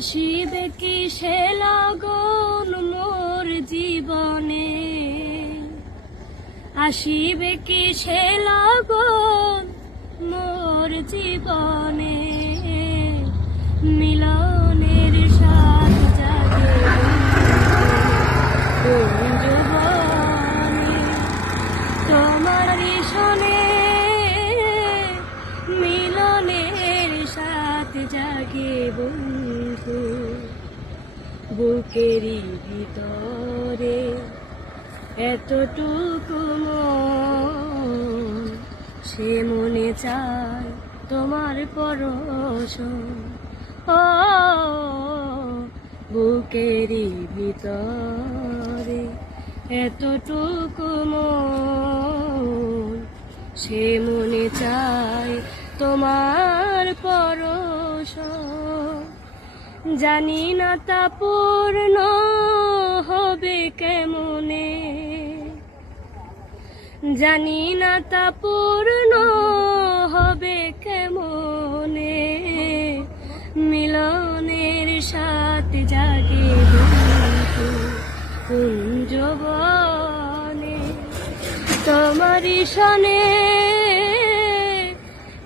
আসিবে কি সে লগন মোর জীবনে, আসিবে কি সে লগন মোর জীবনে, মিলনের স্বাদ জাগে কোন যৌবনে, তোমারই শোনে মিলনের স্বাদ জাগে বন্ধু, বুকেরই ভিতরে এতটুকু মন, সে মনে চায় তোমার পরশ, ও বুকেরই ভিতরে এতটুকু মন, সে মনে চায় তোমার পরশ। জানি না তা পূর্ণ হবে কেমনে, জানি না তা পূর্ণ হবে কেমনে, মিলনের স্বাদ জাগে কোন যৌবনে, তোমারই শোনে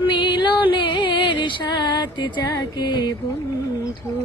মিলনের স্বাদ জাগে বন্ধু।